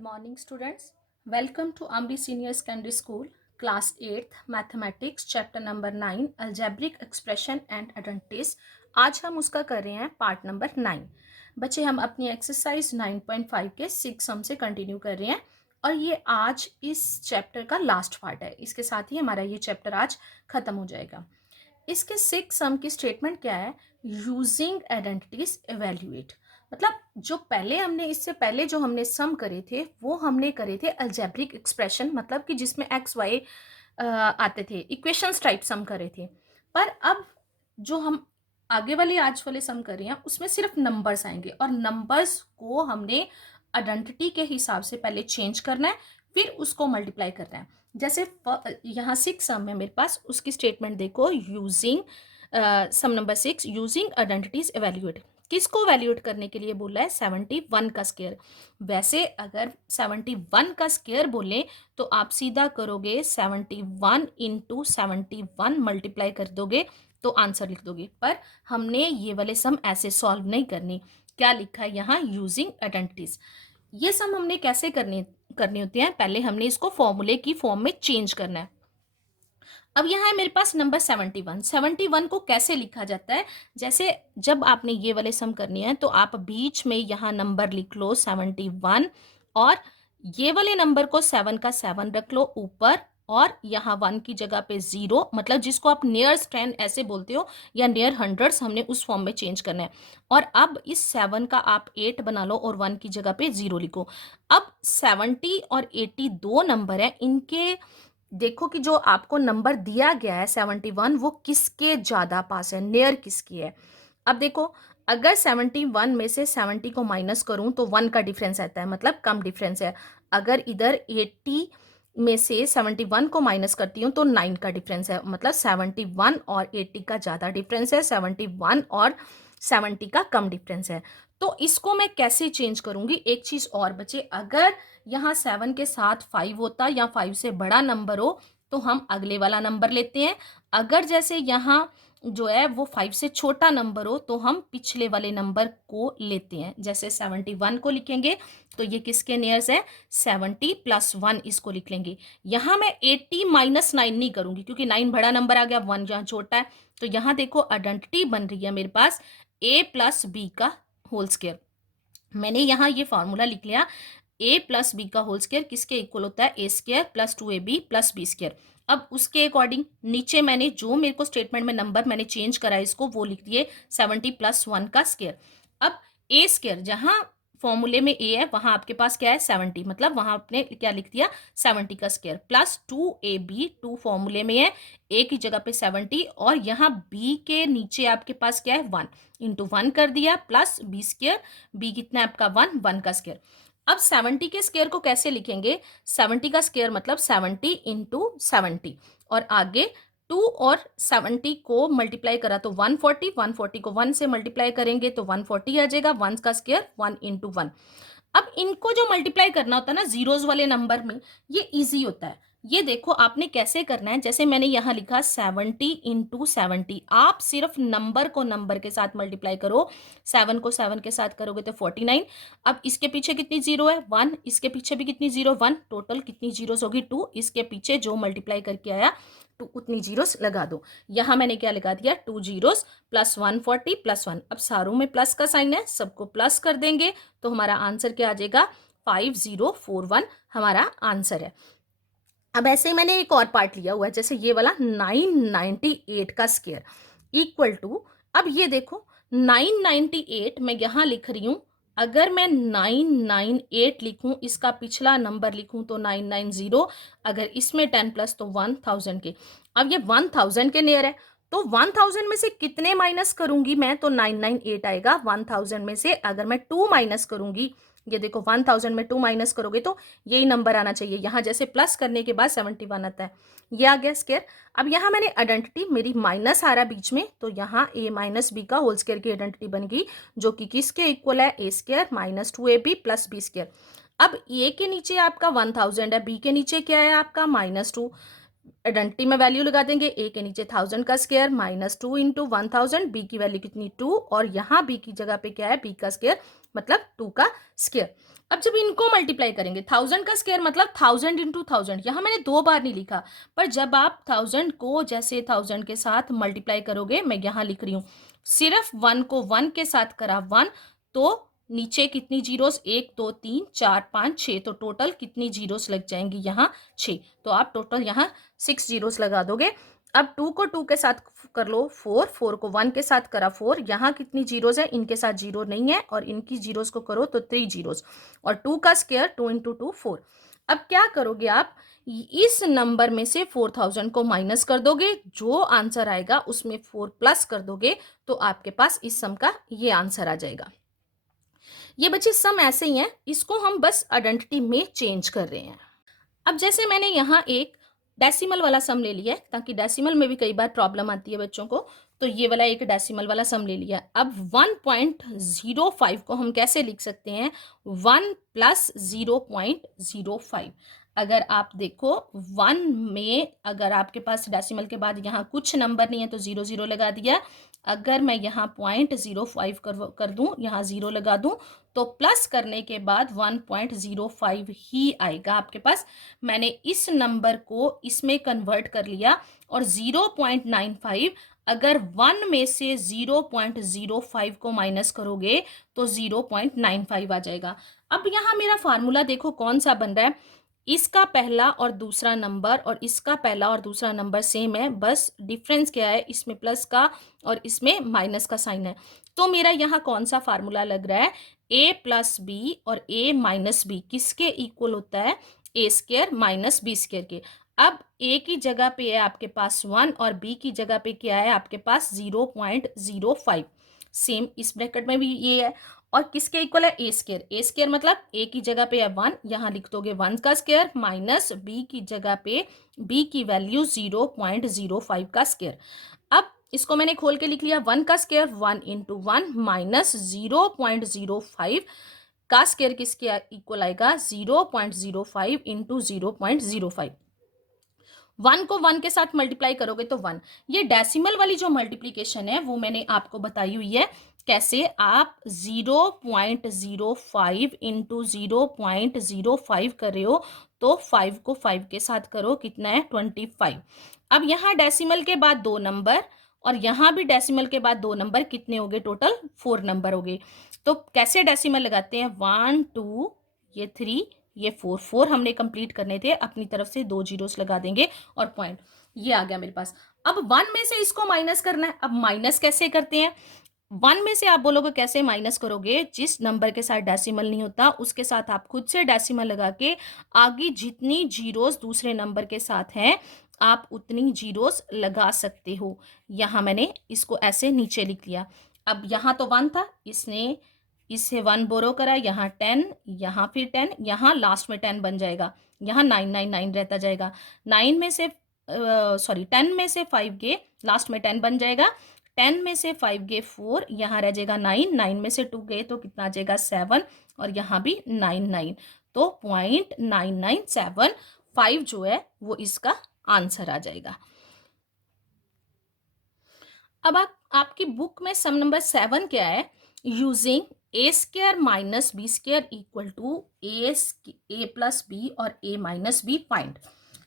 Good morning, students. Welcome to Amri Senior Secondary School, Class 8th Mathematics, Chapter number 9, Algebraic Expression and Identities. आज हम उसका कर रहे हैं पार्ट नंबर 9. बच्चे हम अपनी एक्सरसाइज 9.5 के 6 सम से कंटिन्यू कर रहे हैं और ये आज इस चैप्टर का लास्ट पार्ट है. इसके साथ ही हमारा ये चैप्टर आज खत्म हो जाएगा. इसके 6 सम की स्टेटमेंट क्या है? Using identities evaluate. मतलब जो पहले हमने इससे पहले जो हमने सम करे थे वो हमने करे थे अल्जेब्रिक एक्सप्रेशन, मतलब कि जिसमें एक्स वाई आते थे, इक्वेशंस टाइप सम करे थे. पर अब जो हम आगे वाले आज वाले सम कर रहे हैं उसमें सिर्फ नंबर्स आएंगे और नंबर्स को हमने आइडेंटिटी के हिसाब से पहले चेंज करना है, फिर उसको मल्टीप्लाई करना है. जैसे यहाँ 6 सम है मेरे पास, उसकी स्टेटमेंट देखो. Using sum number 6, using identities evaluate. किसको वैल्यूएट करने के लिए बोला है? 71 का स्क्वायर. वैसे अगर 71 का स्क्वायर बोले तो आप सीधा करोगे 71 इंटू 71 मल्टीप्लाई कर दोगे तो आंसर लिख दोगे. पर हमने ये वाले सम ऐसे सॉल्व नहीं करनी. क्या लिखा है यहाँ? Using identities. ये सम हमने कैसे करने होते हैं? पहले हमने इसको फॉर्मूले की फॉर्म में चेंज करना है. अब यहाँ है मेरे पास नंबर 71. 71 को कैसे लिखा जाता है? जैसे जब आपने ये वाले सम करनी है तो आप बीच में यहाँ नंबर लिख लो 71 और ये वाले नंबर को 7 का 7 रख लो ऊपर और यहाँ 1 की जगह पे 0, मतलब जिसको आप नियर 10 ऐसे बोलते हो या नियर हंड्रेड्स, हमने उस फॉर्म में चेंज करना है. और अब इस 7 का आप 8 बना लो और 1 की जगह पे 0 लिखो. अब 70 और 80 दो नंबर है, इनके देखो कि जो आपको नंबर दिया गया है 71 वो किसके ज्यादा पास है, नियर किसकी है. अब देखो अगर 71 में से 70 को माइनस करूं तो 1 का डिफरेंस आता है, मतलब कम डिफरेंस है. अगर इधर 80 में से 71 को माइनस करती हूँ तो 9 का डिफरेंस है, मतलब 71 और 80 का ज्यादा डिफरेंस है, 71 और 70 का कम डिफरेंस है. तो इसको मैं कैसे चेंज करूंगी? एक चीज और बचे, अगर यहाँ 7 के साथ 5 होता या 5 से बड़ा नंबर हो तो हम अगले वाला नंबर लेते हैं. अगर जैसे यहाँ जो है वो 5 से छोटा नंबर हो तो हम पिछले वाले नंबर को लेते हैं. जैसे 71 को लिखेंगे तो ये किसके नियर्स है? 70 प्लस 1 इसको लिख लेंगे. यहाँ मैं 80 माइनस 9 नहीं करूंगी क्योंकि 9 बड़ा नंबर आ गया, 1 यहाँ छोटा है. तो यहाँ देखो आइडेंटिटी बन रही है मेरे पास a प्लस बी का होल स्क्वायर. मैंने यहाँ ये फॉर्मूला लिख लिया. a प्लस बी का होल स्क्वायर किसके इक्वल होता है? A square plus 2ab plus B square. अब उसके अकॉर्डिंग नीचे मैंने जो मेरे को स्टेटमेंट में नंबर मैंने चेंज करा इसको वो लिख दिए 70 प्लस 1 का स्क्वायर. अब ए स्क्वायर जहां फॉर्मूले में ए है वहां आपके पास क्या है? 70, मतलब वहां आपने क्या लिख दिया? 70 का स्क्वायर प्लस 2ab, 2 फॉर्मूले में है, ए की जगह पे 70 और यहाँ बी के नीचे आपके पास क्या है? 1 इंटू 1 कर दिया प्लस बी स्क्वायर. बी कितना है आपका? 1, 1 का स्क्वायर. अब 70 के स्क्वायर को कैसे लिखेंगे? 70 का स्क्वायर मतलब 70 इंटू 70 और आगे 2 और 70 को मल्टीप्लाई करा तो 140, 140 को 1 से मल्टीप्लाई करेंगे तो 140 आ जाएगा. 1 का स्क्वायर 1 इंटू 1. अब इनको जो मल्टीप्लाई करना होता है ना जीरोस वाले नंबर में, ये इजी होता है. ये देखो आपने कैसे करना है. जैसे मैंने यहाँ लिखा 70 इंटू 70, आप सिर्फ नंबर को नंबर के साथ मल्टीप्लाई करो. 7 को 7 के साथ करोगे तो 49. अब इसके पीछे कितनी जीरो है? 1. इसके पीछे भी कितनी जीरो? 1. टोटल कितनी जीरोस होगी? 2. इसके पीछे जो मल्टीप्लाई करके आया तो उतनी जीरोस लगा दो. यहाँ मैंने क्या लगा दिया? 2 जीरोस प्लस 140 प्लस 1. अब सारों में प्लस का साइन है, सबको प्लस कर देंगे तो हमारा आंसर क्या आ जाएगा? 5041 हमारा आंसर है. अब ऐसे ही मैंने एक और पार्ट लिया हुआ है, जैसे ये वाला 998 का स्क्वायर इक्वल टू, अब ये देखो 998 मैं यहाँ लिख रही हूँ. अगर मैं 998 लिखूं, इसका पिछला नंबर लिखूं तो 990, अगर इसमें 10 प्लस तो 1000 के. अब ये 1000 के नियर है तो 1000 में से कितने माइनस करूंगी मैं? तो 998 आएगा. 1000 में से अगर मैं 2 माइनस करूंगी, ये देखो 1000 में 2 माइनस करोगे तो यही नंबर आना चाहिए. यहाँ जैसे प्लस करने के बाद 71 आता है, ये आ गया स्क्वायर. अब यहाँ मैंने आइडेंटिटी, मेरी माइनस आ रहा बीच में तो यहाँ a माइनस बी का होल स्क्वायर की आइडेंटिटी बन गई जो कि किसके इक्वल है? A square minus 2ab plus B square. अब a के नीचे आपका 1000 है, b के नीचे क्या है आपका? -2. आइडेंटिटी में वैल्यू लगा देंगे, ए के नीचे 1000 का स्क्वायर माइनस 2 इंटू 1000, बी की वैल्यू कितनी 2, और यहाँ बी की जगह पे क्या है बी का स्क्वायर मतलब 2 का स्क्वायर। अब जब इनको मल्टीप्लाई करेंगे 1000 का स्क्वायर मतलब 1000 इंटू 1000, यहाँ मैंने 2 बार नहीं लिखा, पर जब आप 1000 को जैसे 1000 के साथ मल्टीप्लाई करोगे, मैं यहाँ लिख रही हूँ सिर्फ 1 को 1 के साथ करा 1, तो नीचे कितनी जीरोस 1 2 3 4 5 6, तो टोटल कितनी जीरोस लग जाएंगी यहाँ 6, तो आप टोटल यहाँ 6 जीरोस लगा दोगे। अब 2 को 2 के साथ कर लो 4, 4 को 1 के साथ करा 4, यहाँ कितनी जीरोस है, इनके साथ जीरो नहीं है, और इनकी जीरोस को करो तो 3 जीरोस, और 2 का स्क्वायर 2 इंटू 2 4। अब क्या करोगे आप, इस नंबर में से 4000 को माइनस कर दोगे, जो आंसर आएगा उसमें 4 प्लस कर दोगे, तो आपके पास इस सम का ये आंसर आ जाएगा। ये बच्चे सम ऐसे ही हैं, इसको हम बस आइडेंटिटी में चेंज कर रहे हैं। अब जैसे मैंने यहाँ एक डेसिमल वाला सम ले लिया है, ताकि डेसिमल में भी कई बार प्रॉब्लम आती है बच्चों को, तो ये वाला एक डेसिमल वाला सम ले लिया। अब 1.05 को हम कैसे लिख सकते हैं, 1 प्लस 0.05। अगर आप देखो 1 में अगर आपके पास डेसिमल के बाद यहाँ कुछ नंबर नहीं है तो 0 0 लगा दिया। अगर मैं यहाँ 0.05 कर दूँ, यहाँ 0 लगा दूँ, तो प्लस करने के बाद 1.05 ही आएगा आपके पास। मैंने इस नंबर को इसमें कन्वर्ट कर लिया, और 0.95 अगर 1 में से 0.05 को माइनस करोगे तो 0.95 आ जाएगा। अब यहाँ मेरा फार्मूला देखो कौन सा बन रहा है, इसका पहला और दूसरा नंबर और इसका पहला और दूसरा नंबर सेम है, बस डिफरेंस क्या है, इसमें प्लस का और इसमें माइनस का साइन है। तो मेरा यहाँ कौन सा फार्मूला लग रहा है, a प्लस बी और a माइनस बी किसके इक्वल होता है, a square minus B square के। अब a की जगह पे है आपके पास 1 और b की जगह पे क्या है आपके पास 0.05, सेम इस ब्रैकेट में भी ये है, और किसके इक्वल है, ए स्क्वायर। ए स्क्वायर मतलब ए की जगह पे है 1, यहाँ लिख दोगे 1 का स्क्वायर माइनस बी की जगह पे बी की वैल्यू 0.05 का स्क्वायर। अब इसको मैंने खोल के लिख लिया, 1 का स्क्वायर 1 इंटू 1 माइनस 0.05 का स्क्वायर किसके इक्वल आएगा, 0.05 इंटू 0.05। 1 को 1 के साथ मल्टीप्लाई करोगे तो 1। ये डेसिमल वाली जो मल्टीप्लीकेशन है वो मैंने आपको बताई हुई है, कैसे आप 0.05 इंटू 0.05 कर रहे हो, तो 5 को 5 के साथ करो, कितना है 25। अब यहाँ डेसिमल के बाद 2 नंबर और यहाँ भी डेसिमल के बाद 2 नंबर, कितने हो गए टोटल 4 नंबर हो गए। तो कैसे डेसिमल लगाते हैं, 1 2 ये 3 ये 4 4 हमने कंप्लीट करने थे, अपनी तरफ से 2 जीरोस लगा देंगे और पॉइंट, ये आ गया मेरे पास। अब 1 में से इसको माइनस करना है। अब माइनस कैसे करते हैं, 1 में से आप बोलोगे कैसे माइनस करोगे, जिस नंबर के साथ डेसिमल नहीं होता उसके साथ आप खुद से डेसिमल लगा के आगे जितनी जीरोस दूसरे नंबर के साथ हैं आप उतनी जीरोस लगा सकते हो। यहाँ मैंने इसको ऐसे नीचे लिख लिया। अब यहाँ तो 1 था, इसने इससे 1 बोरो करा, यहाँ 10, यहाँ फिर 10, यहाँ लास्ट में 10 बन जाएगा, यहाँ 9 रहता जाएगा। 9 में से 10 में से 5 गए, लास्ट में 10 बन जाएगा। 10 में से 5 गए 4, यहाँ रह जाएगा 9, 9 में से 2 गए तो कितना आ जाएगा 7, और यहाँ भी 9 तो 0.9975 जो है वो इसका आंसर आ जाएगा। अब आपकी बुक में सम नंबर 7 क्या है, using A square minus B square equal to A plus B और ए माइनस बी फाइंड।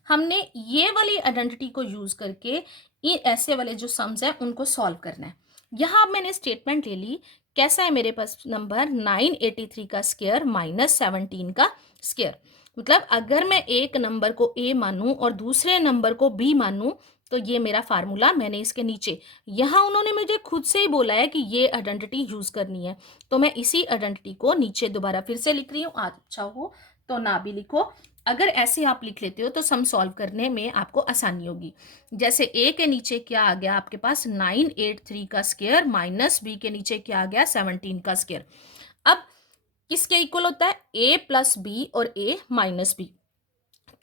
हमने ये वाली आइडेंटिटी को यूज करके ये ऐसे वाले जो सम्स हैं उनको सॉल्व करना है। यहाँ मैंने स्टेटमेंट ले ली, कैसा है मेरे पास नंबर 983 का स्क्वायर माइनस 17 का स्क्वायर। मतलब अगर मैं एक नंबर को ए मानूं और दूसरे नंबर को बी मानूं तो ये मेरा फार्मूला, मैंने इसके नीचे यहाँ उन्होंने मुझे खुद से ही बोला है कि ये आइडेंटिटी यूज करनी है, तो मैं इसी आइडेंटिटी को नीचे दोबारा फिर से लिख रही हूँ। अच्छा हो तो ना भी लिखो, अगर ऐसे आप लिख लेते हो तो सम सॉल्व करने में आपको आसानी होगी। जैसे ए के नीचे क्या आ गया आपके पास 983 का स्क्वायर माइनस बी के नीचे क्या आ गया 17 का स्क्वायर। अब किसके इक्वल होता है, ए प्लस बी और ए माइनस बी,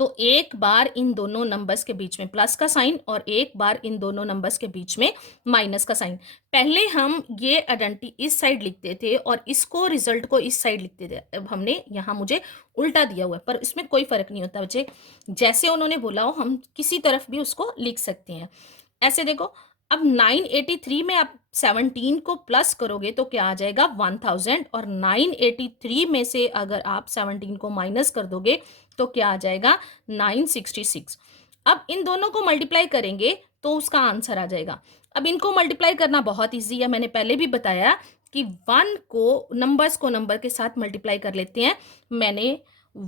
तो एक बार इन दोनों नंबर्स के बीच में प्लस का साइन और एक बार इन दोनों नंबर्स के बीच में माइनस का साइन। पहले हम ये आइडेंटिटी इस साइड लिखते थे और इसको रिजल्ट को इस साइड लिखते थे। अब हमने यहाँ मुझे उल्टा दिया हुआ है, पर इसमें कोई फर्क नहीं होता बच्चे, जैसे उन्होंने बोला हो हम किसी तरफ भी उसको लिख सकते हैं। ऐसे देखो, अब 983 में आप 17 को प्लस करोगे तो क्या आ जाएगा 1000, और 983 में से अगर आप 17 को माइनस कर दोगे तो क्या आ जाएगा 966। अब इन दोनों को मल्टीप्लाई करेंगे तो उसका आंसर आ जाएगा। अब इनको मल्टीप्लाई करना बहुत इजी है, मैंने पहले भी बताया कि नंबर्स को नंबर के साथ मल्टीप्लाई कर लेते हैं। मैंने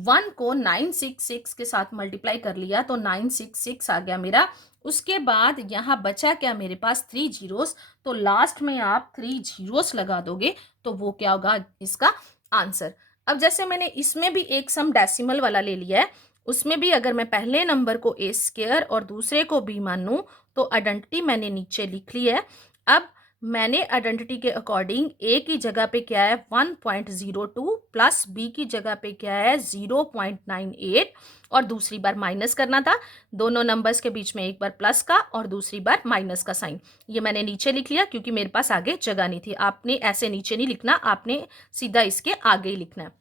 1 को 966 के साथ मल्टीप्लाई कर लिया तो 966 आ गया मेरा। उसके बाद यहाँ बचा क्या मेरे पास 3 जीरोस, तो लास्ट में आप 3 जीरोस लगा दोगे तो वो क्या होगा इसका आंसर। अब जैसे मैंने इसमें भी एक सम डेसिमल वाला ले लिया है, उसमें भी अगर मैं पहले नंबर को ए स्क्वायर और दूसरे को बी मानूं तो आइडेंटिटी मैंने नीचे लिख ली है। अब मैंने आइडेंटिटी के अकॉर्डिंग ए की जगह पे क्या है 1.02 प्लस बी की जगह पे क्या है 0.98, और दूसरी बार माइनस करना था। दोनों नंबर्स के बीच में एक बार प्लस का और दूसरी बार माइनस का साइन। ये मैंने नीचे लिख लिया क्योंकि मेरे पास आगे जगह नहीं थी। आपने ऐसे नीचे नहीं लिखना, आपने सीधा इसके आगे ही लिखना है।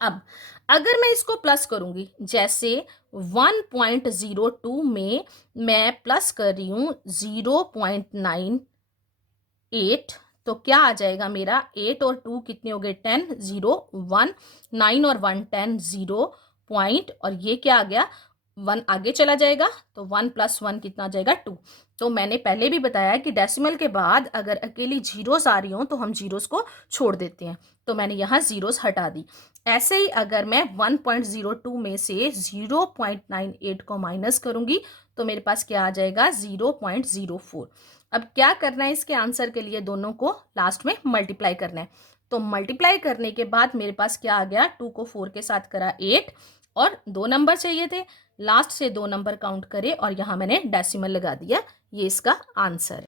अब अगर मैं इसको प्लस करूंगी, जैसे 1.02 में मैं प्लस कर रही हूं 0.98, तो क्या आ जाएगा मेरा 8 और 2 कितने हो गए 10, 0 1, 9 और 1 10, 0 पॉइंट, और ये क्या आ गया 1 आगे चला जाएगा तो 1 + 1 कितना आ जाएगा 2। तो मैंने पहले भी बताया कि डेसिमल के बाद अगर अकेली जीरोस आ रही हो तो हम जीरोस को छोड़ देते हैं, तो मैंने यहाँ जीरोस हटा दी। ऐसे ही अगर मैं 1.02 में से 0.98 को माइनस करूंगी तो मेरे पास क्या आ जाएगा 0.04। अब क्या करना है इसके आंसर के लिए, दोनों को लास्ट में मल्टीप्लाई करना है। तो मल्टीप्लाई करने के बाद मेरे पास क्या आ गया, 2 को 4 के साथ करा 8, और 2 नंबर चाहिए थे, लास्ट से 2 नंबर काउंट करे और यहाँ मैंने डेसिमल लगा दिया। ये इसका आंसर।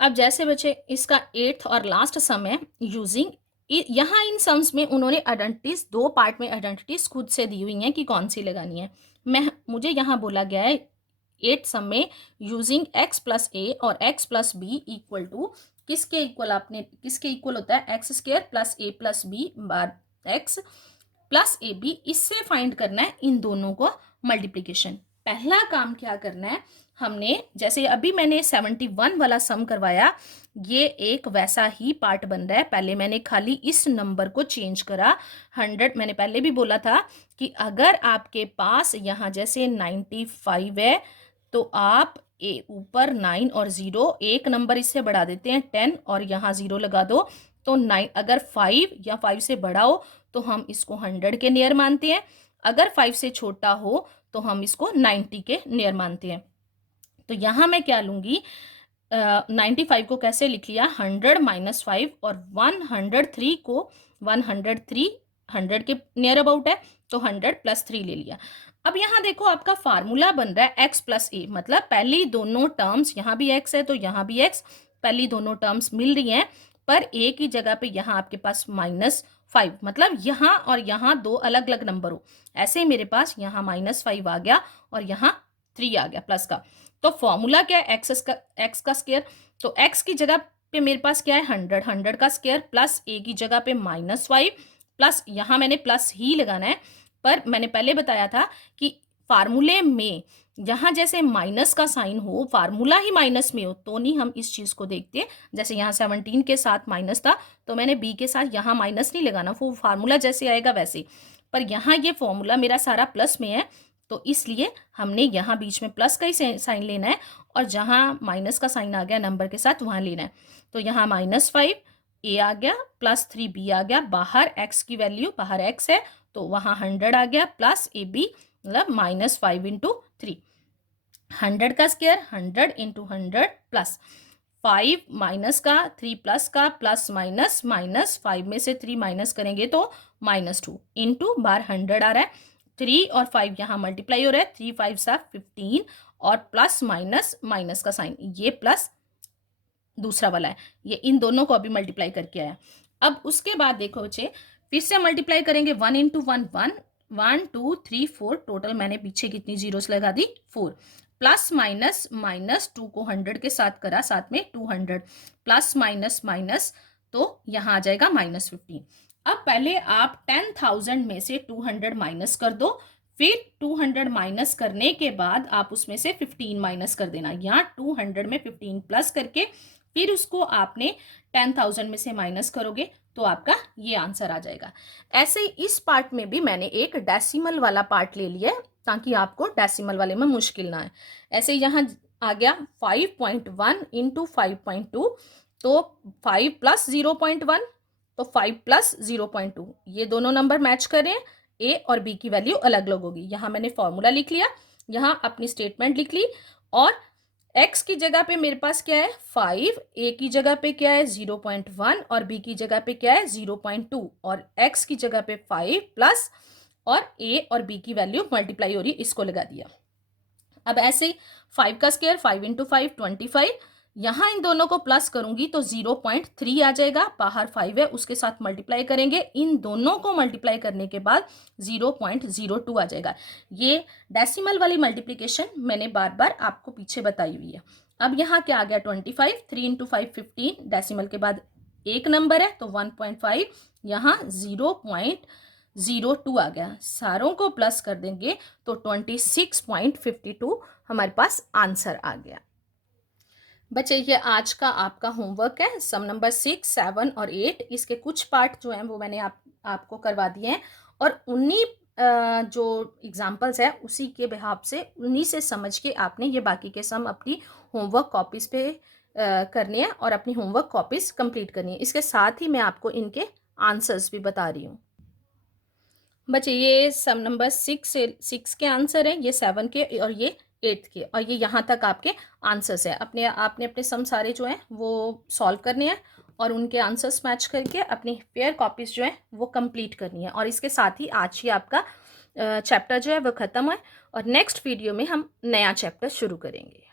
अब जैसे बच्चे इसका 8th और लास्ट सम है यूजिंग, यहाँ इन सम्स में उन्होंने आइडेंटिटीज 2 पार्ट में आइडेंटिटीज खुद से दी हुई हैं कि कौन सी लगानी है। मुझे यहाँ बोला गया है 8 सम में यूजिंग x + a और x + b इक्वल टू किसके इक्वल होता है x² + a + b bar x + ab। इससे फाइंड करना है इन दोनों को मल्टीप्लीकेशन। पहला काम क्या करना है, हमने जैसे अभी मैंने 71 वाला सम करवाया, ये एक वैसा ही पार्ट बन रहा है। पहले मैंने खाली इस नंबर को चेंज करा 100। मैंने पहले भी बोला था कि अगर आपके पास यहाँ जैसे 95 है तो आप ऊपर 9 और 0 एक नंबर इससे बढ़ा देते हैं 10 और यहाँ 0 लगा दो, तो 9 अगर 5 या 5 से बड़ा हो तो हम इसको 100 के नियर मानते हैं, अगर 5 से छोटा हो तो हम इसको 90 के नियर मानते हैं। तो यहाँ मैं क्या लूँगी, 95 को कैसे लिख लिया 100 - 5, और 103 को 103 100 के नियर अबाउट है तो 100 + 3 ले लिया। अब यहाँ देखो आपका फार्मूला बन रहा है x + a, मतलब पहली दोनों टर्म्स, यहाँ भी x है तो यहाँ भी x, पहली दोनों टर्म्स मिल रही हैं, पर a की जगह पे यहाँ आपके पास -5, मतलब यहाँ और यहाँ 2 अलग अलग नंबर हो। ऐसे ही मेरे पास यहाँ -5 आ गया और यहाँ 3 आ गया प्लस का। तो फॉर्मूला क्या है x का स्क्वायर, तो x की जगह पे मेरे पास क्या है 100 का स्क्वायर प्लस a की जगह पे -5 प्लस यहाँ मैंने प्लस ही लगाना है। पर मैंने पहले बताया था कि फार्मूले में जहाँ जैसे माइनस का साइन हो, फार्मूला ही माइनस में हो, तो नहीं हम इस चीज़ को देखते। जैसे यहाँ 17 के साथ माइनस था तो मैंने b के साथ यहाँ माइनस नहीं लगाना, वो फार्मूला जैसे आएगा वैसे। पर यहाँ ये फॉर्मूला मेरा सारा प्लस में है तो इसलिए हमने यहाँ बीच में प्लस का ही साइन लेना है, और जहाँ माइनस का साइन आ गया नंबर के साथ वहाँ लेना है। तो यहाँ -5 a आ गया प्लस 3 b आ गया, बाहर x की वैल्यू, बाहर x है तो वहाँ 100 आ गया प्लस ab, मतलब -5 × 3, 100 का स्क्वायर 100 × 100 प्लस 5 माइनस का 3 प्लस का प्लस माइनस 5 में से 3 माइनस करेंगे तो -2 इंटू बार 100 आ रहा है। 3 और 5 यहाँ मल्टीप्लाई हो रहा है, 3 5 15 और प्लस माइनस का साइन, ये प्लस दूसरा वाला है, ये इन दोनों को अभी मल्टीप्लाई करके आया। अब उसके बाद देखो बच्चे फिर से मल्टीप्लाई करेंगे 1 × 1 1, 1 2 3 4 टोटल मैंने पीछे कितनी जीरोस लगा दी 4। प्लस माइनस माइनस 2 को 100 के साथ करा, साथ में 200 प्लस माइनस माइनस, तो यहाँ आ जाएगा -15। अब पहले आप 10,000 में से 200 माइनस कर दो, फिर 200 माइनस करने के बाद आप उसमें से 15 माइनस कर देना। यहाँ 200 में 15 प्लस करके फिर उसको आपने 10,000 में से माइनस करोगे तो आपका ये आंसर आ जाएगा। ऐसे ही इस पार्ट में भी मैंने एक डेसिमल वाला पार्ट ले लिया है ताकि आपको डेसिमल वाले में मुश्किल ना है। ऐसे यहाँ आ गया 5.1 इंटू 5.2, तो 5 प्लस 0.1, तो 5 प्लस 0.2, ये दोनों नंबर मैच कर रहे हैं। ए और बी की वैल्यू अलग अलग होगी। यहाँ मैंने फॉर्मूला लिख लिया, यहाँ अपनी स्टेटमेंट लिख ली, और x की जगह पे मेरे पास क्या है 5, a की जगह पे क्या है 0.1 और b की जगह पे क्या है 0.2, और x की जगह पे 5 प्लस और a और b की वैल्यू मल्टीप्लाई हो रही, इसको लगा दिया। अब ऐसे 5 का स्क्वायर 5 इंटू 5 25, यहाँ इन दोनों को प्लस करूंगी तो 0.3 आ जाएगा, बाहर 5 है उसके साथ मल्टीप्लाई करेंगे, इन दोनों को मल्टीप्लाई करने के बाद 0.02 आ जाएगा। ये डेसिमल वाली मल्टीप्लिकेशन मैंने बार बार आपको पीछे बताई हुई है। अब यहाँ क्या आ गया 25, 3 इंटू 5 15, डेसिमल के बाद एक नंबर है तो 1.5, यहाँ 0.02 आ गया, सारों को प्लस कर देंगे तो 26.52 हमारे पास आंसर आ गया। बच्चे ये आज का आपका होमवर्क है, सम नंबर 6, 7 और 8। इसके कुछ पार्ट जो हैं वो मैंने आपको करवा दिए हैं, और उन्हीं जो एग्जाम्पल्स है उसी के बिहाफ से उन्हीं से समझ के आपने ये बाकी के सम अपनी होमवर्क कॉपीज़ पे करनी है और अपनी होमवर्क कॉपीज़ कंप्लीट करनी है। इसके साथ ही मैं आपको इनके आंसर्स भी बता रही हूँ। बच्चे ये सम नंबर 6 के आंसर हैं, ये 7 के और ये 8 के, और ये यहाँ तक आपके आंसर्स है। आपने अपने सम सारे जो हैं वो सॉल्व करने हैं और उनके आंसर्स मैच करके अपनी पेयर कॉपीज़ जो हैं वो कंप्लीट करनी है। और इसके साथ ही आज ही आपका चैप्टर जो है वो ख़त्म है, और नेक्स्ट वीडियो में हम नया चैप्टर शुरू करेंगे।